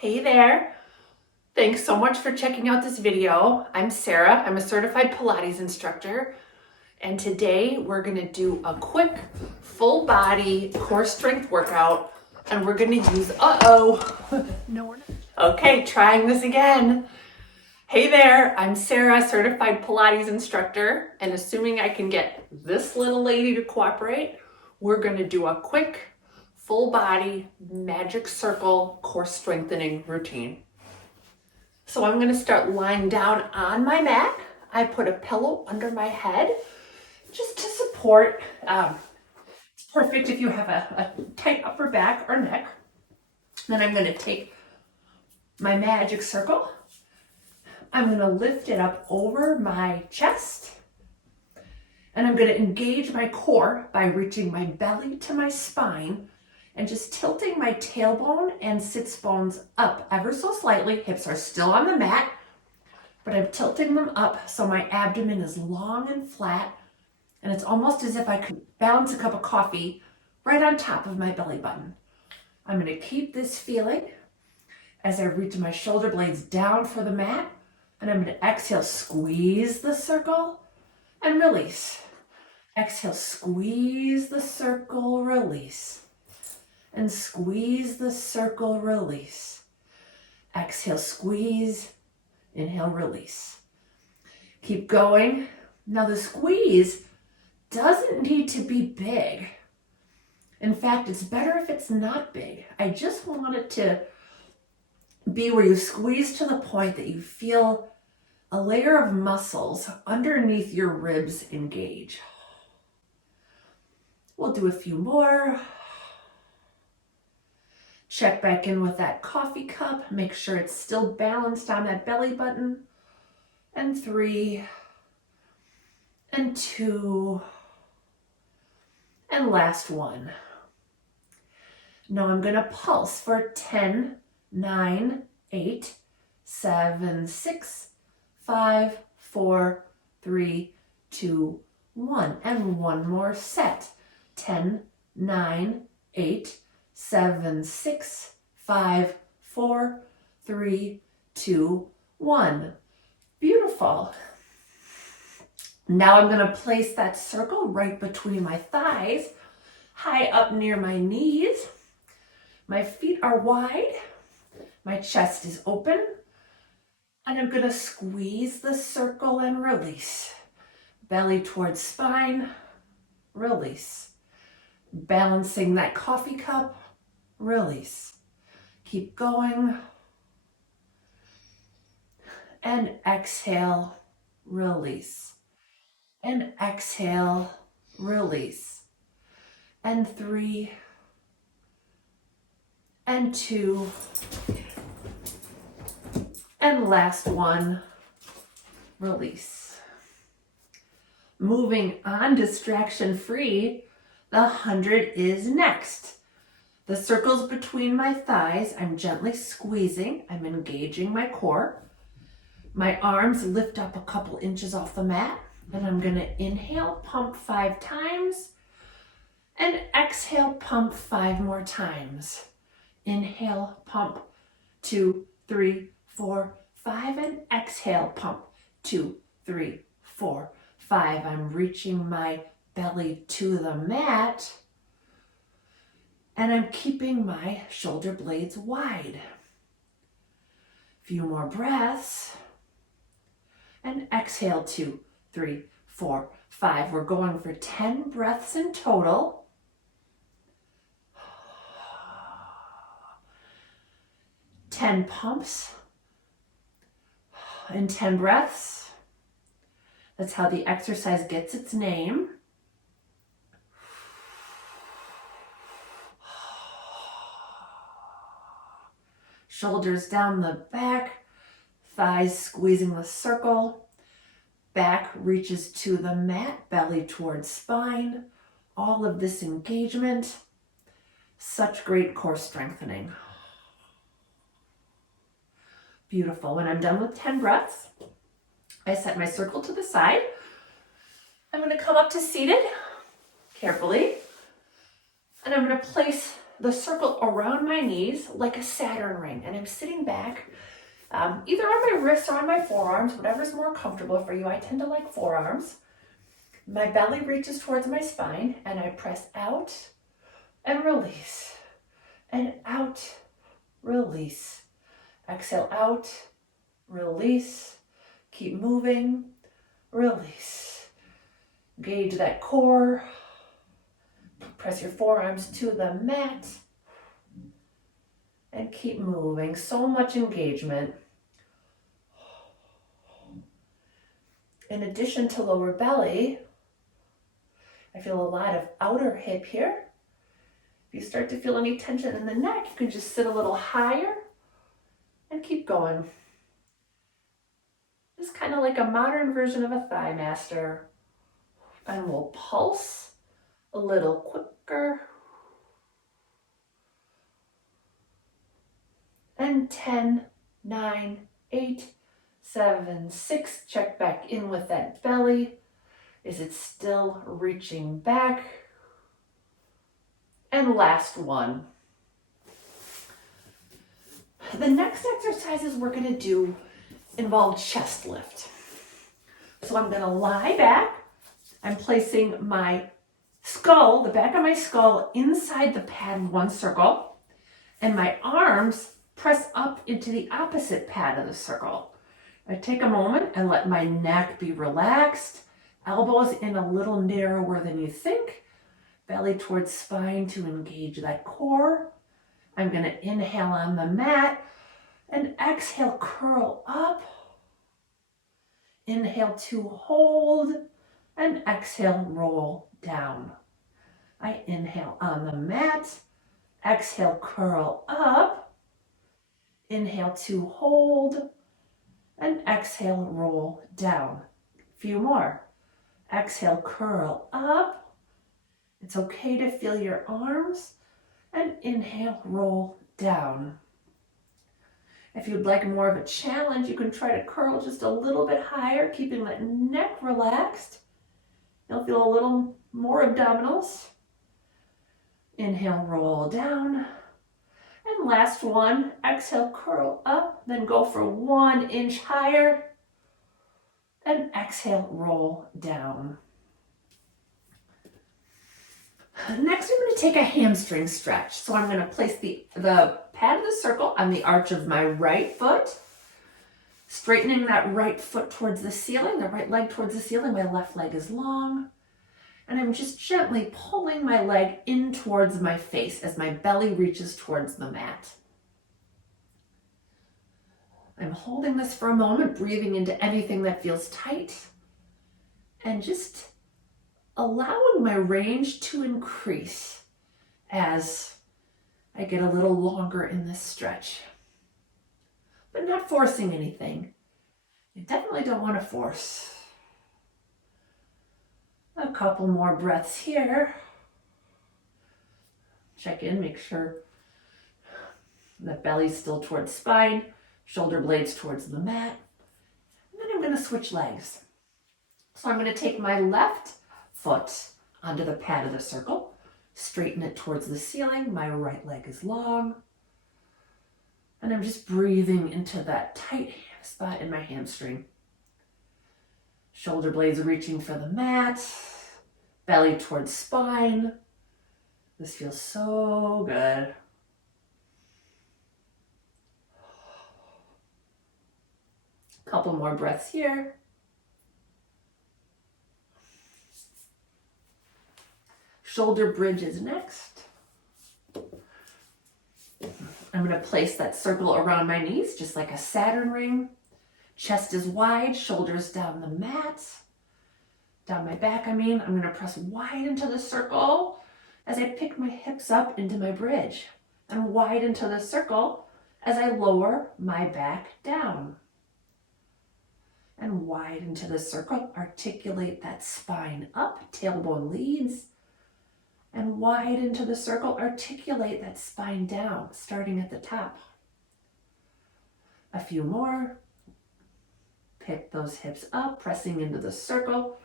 Hey there. Thanks so much for checking out this video. I'm Sarah. I'm a certified Pilates instructor. And today we're gonna do a quick full body core strength workout. And we're gonna use, no, we're not. Okay, trying this again. Hey there, I'm Sarah, certified Pilates instructor. And assuming I can get this little lady to cooperate, we're gonna do a quick full body magic circle core strengthening routine. So I'm going to start lying down on my mat. I put a pillow under my head just to support. It's perfect if you have a tight upper back or neck. Then I'm going to take my magic circle. I'm going to lift it up over my chest. And I'm going to engage my core by reaching my belly to my spine and just tilting my tailbone and sits bones up ever so slightly. Hips are still on the mat, but I'm tilting them up so my abdomen is long and flat, and it's almost as if I could balance a cup of coffee right on top of my belly button. I'm going to keep this feeling as I reach my shoulder blades down for the mat, and I'm going to exhale, squeeze the circle, and release. Exhale, squeeze the circle, release. And squeeze the circle, release. Exhale, squeeze, inhale, release. Keep going. Now the squeeze doesn't need to be big. In fact, it's better if it's not big. I just want it to be where you squeeze to the point that you feel a layer of muscles underneath your ribs engage. We'll do a few more. Check back in with that coffee cup. Make sure it's still balanced on that belly button. And 3, and 2, and last 1. Now I'm gonna pulse for 10, 9, 8, 7, 6, 5, 4, 3, 2, 1. And one more set. 10, 9, 8, 7, 6, 5, 4, 3, 2, 1. Beautiful. Now I'm going to place that circle right between my thighs, high up near my knees. My feet are wide. My chest is open. And I'm going to squeeze the circle and release. Belly towards spine, release. Balancing that coffee cup, release. Keep going. And exhale, release. And exhale, release. And 3, and 2, and last 1, release. Moving on, distraction free, the 100 is next. The circles between my thighs, I'm gently squeezing, I'm engaging my core. My arms lift up a couple inches off the mat, and I'm gonna inhale, pump 5 times, and exhale, pump 5 more times. Inhale, pump 2, 3, 4, 5, and exhale, pump 2, 3, 4, 5. I'm reaching my belly to the mat, and I'm keeping my shoulder blades wide. Few more breaths. And exhale, 2, 3, 4, 5. We're going for 10 breaths in total. Ten pumps and 10 breaths. That's how the exercise gets its name. Shoulders down the back, thighs squeezing the circle, back reaches to the mat, belly towards spine. All of this engagement, such great core strengthening. Beautiful. When I'm done with 10 breaths, I set my circle to the side. I'm going to come up to seated carefully, and I'm going to place the circle around my knees like a Saturn ring, and I'm sitting back either on my wrists or on my forearms, whatever's more comfortable for you. I tend to like forearms. My belly reaches towards my spine, and I press out and release, and out, release. Exhale out, release. Keep moving, release. Gauge that core. Press your forearms to the mat and keep moving. So much engagement. In addition to lower belly, I feel a lot of outer hip here. If you start to feel any tension in the neck, you can just sit a little higher and keep going. Just kind of like a modern version of a thigh master. And we'll pulse a little quicker. And 10, 9, 8, 7, 6. Check back in with that belly. Is it still reaching back? And last one. The next exercises we're going to do involve chest lift. So I'm going to lie back. I'm placing my skull, the back of my skull, inside the pad in one circle, and my arms press up into the opposite pad of the circle. I take a moment and let my neck be relaxed, elbows in a little narrower than you think, belly towards spine to engage that core. I'm going to inhale on the mat and exhale, curl up. Inhale to hold and exhale, roll down. I inhale on the mat, exhale, curl up. Inhale to hold and exhale, roll down. A few more. Exhale, curl up. It's okay to feel your arms and inhale, roll down. If you'd like more of a challenge, you can try to curl just a little bit higher, keeping that neck relaxed. You'll feel a little more abdominals. Inhale, roll down. And last one, exhale, curl up, then go for 1 inch higher, and exhale, roll down. Next, I'm going to take a hamstring stretch. So I'm going to place the pad of the circle on the arch of my right foot, straightening that right foot towards the ceiling, the right leg towards the ceiling. My left leg is long. And I'm just gently pulling my leg in towards my face as my belly reaches towards the mat. I'm holding this for a moment, breathing into anything that feels tight, and just allowing my range to increase as I get a little longer in this stretch. But not forcing anything. You definitely don't want to force. A couple more breaths here. Check in, make sure the belly's still towards spine, shoulder blades towards the mat. And then I'm going to switch legs. So I'm going to take my left foot onto the pad of the circle, straighten it towards the ceiling. My right leg is long. And I'm just breathing into that tight spot in my hamstring. Shoulder blades reaching for the mat, belly towards spine. This feels so good. Couple more breaths here. Shoulder bridge is next. I'm going to place that circle around my knees, just like a Saturn ring. Chest is wide, shoulders down the mat. Down my back, I'm going to press wide into the circle as I pick my hips up into my bridge. And wide into the circle as I lower my back down. And wide into the circle, articulate that spine up, tailbone leads. And wide into the circle, articulate that spine down, starting at the top. A few more. Pick those hips up, pressing into the circle.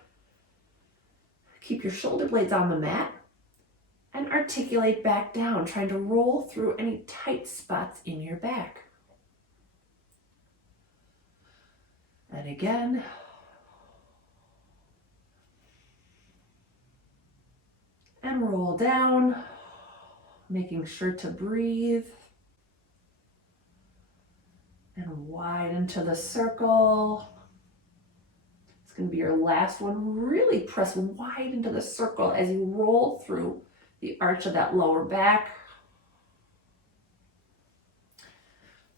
Keep your shoulder blades on the mat. and articulate back down, trying to roll through any tight spots in your back. And again. And roll down, making sure to breathe. And widen to the circle. It's going to be your last one. Really press wide into the circle as you roll through the arch of that lower back.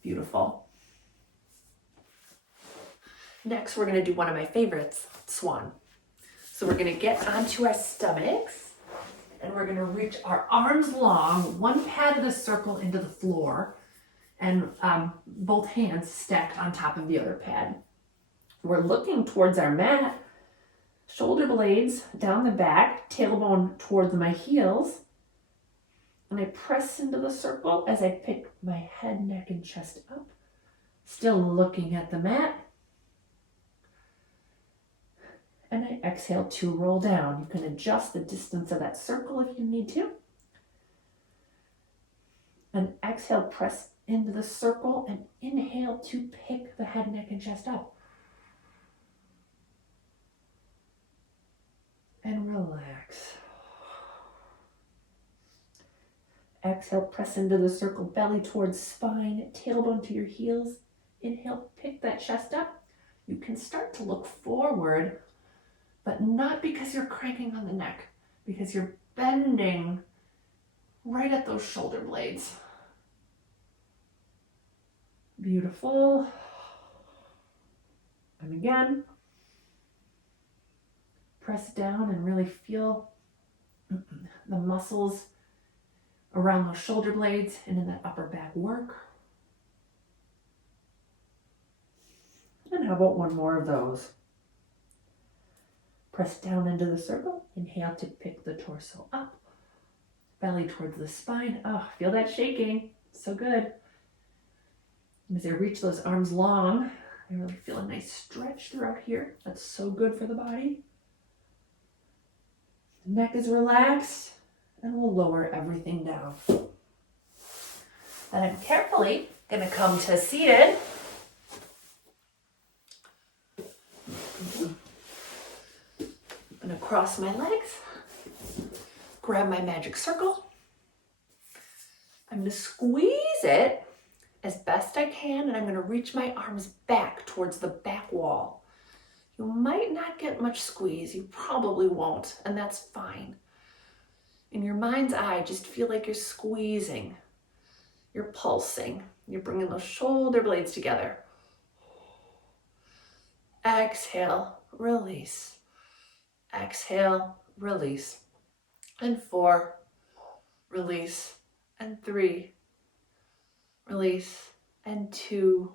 Beautiful. Next, we're going to do one of my favorites, swan. So we're going to get onto our stomachs and we're going to reach our arms long, one pad of the circle into the floor, and both hands stacked on top of the other pad. We're looking towards our mat, shoulder blades down the back, tailbone towards my heels, and I press into the circle as I pick my head, neck, and chest up, still looking at the mat. And I exhale to roll down. You can adjust the distance of that circle if you need to. And exhale, press into the circle, and inhale to pick the head, neck, and chest up. And relax. Exhale, press into the circle, belly towards spine, tailbone to your heels. Inhale, pick that chest up. You can start to look forward, but not because you're cranking on the neck, because you're bending right at those shoulder blades. Beautiful. And again, press down and really feel the muscles around those shoulder blades and in that upper back work. And how about one more of those? Press down into the circle. Inhale to pick the torso up. Belly towards the spine. Oh, feel that shaking. So good. And as I reach those arms long, I really feel a nice stretch throughout here. That's so good for the body. The neck is relaxed, and we'll lower everything down. Then I'm carefully going to come to seated. I'm going to cross my legs, grab my magic circle. I'm going to squeeze it as best I can, and I'm going to reach my arms back towards the back wall. You might not get much squeeze, you probably won't, and that's fine. In your mind's eye, just feel like you're squeezing, you're pulsing, you're bringing those shoulder blades together. Exhale, release. Exhale, release. And 4, release. And 3, release. And 2,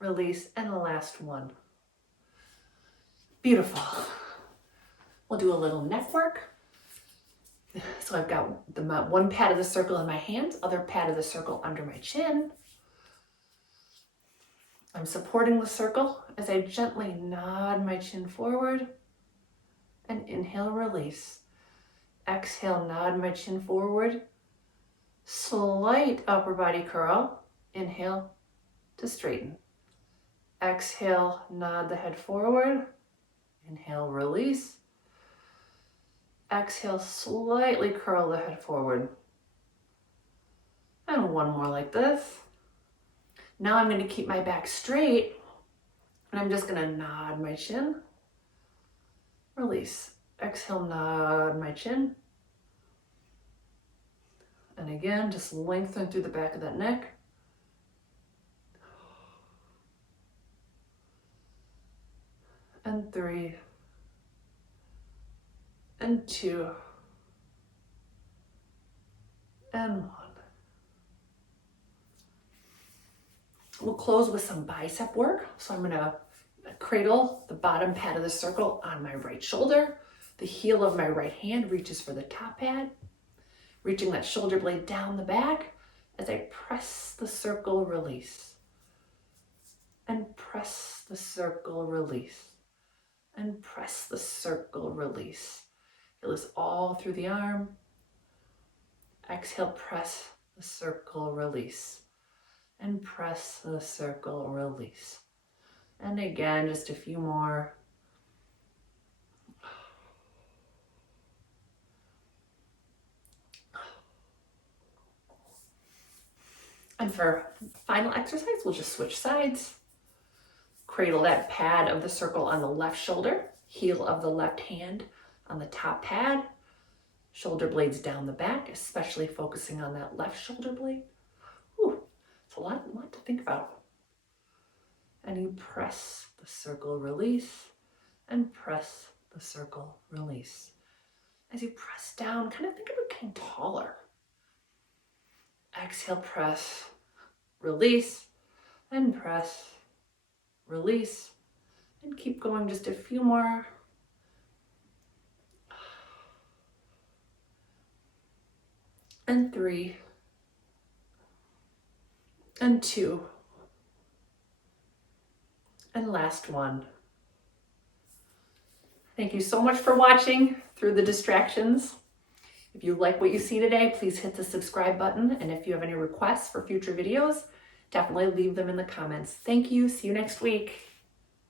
release. And the last one. Beautiful. We'll do a little neck work. So I've got one pad of the circle in my hands, other pad of the circle under my chin. I'm supporting the circle as I gently nod my chin forward and inhale, release. Exhale, nod my chin forward. Slight upper body curl. Inhale to straighten. Exhale, nod the head forward. Inhale, release. Exhale, slightly curl the head forward. And one more like this. Now I'm going to keep my back straight, and I'm just going to nod my chin. Release. Exhale, nod my chin. And again, just lengthen through the back of that neck. And 3. And 2. And 1. We'll close with some bicep work. So I'm going to cradle the bottom pad of the circle on my right shoulder. The heel of my right hand reaches for the top pad, reaching that shoulder blade down the back as I press the circle, release. And press the circle, release. And press the circle, release. Feel this all through the arm. Exhale, press the circle, release. And press the circle, release. And again, just a few more. And for final exercise, we'll just switch sides. Cradle that pad of the circle on the left shoulder, heel of the left hand on the top pad, shoulder blades down the back, especially focusing on that left shoulder blade. Ooh, it's a lot to think about. And you press the circle, release, and press the circle, release. As you press down, kind of think of it getting taller. Exhale, press, release, and press, release, and keep going just a few more. And 3, and 2, and last one. Thank you so much for watching through the distractions. If you like what you see today, please hit the subscribe button. And if you have any requests for future videos, definitely leave them in the comments. Thank you. See you next week.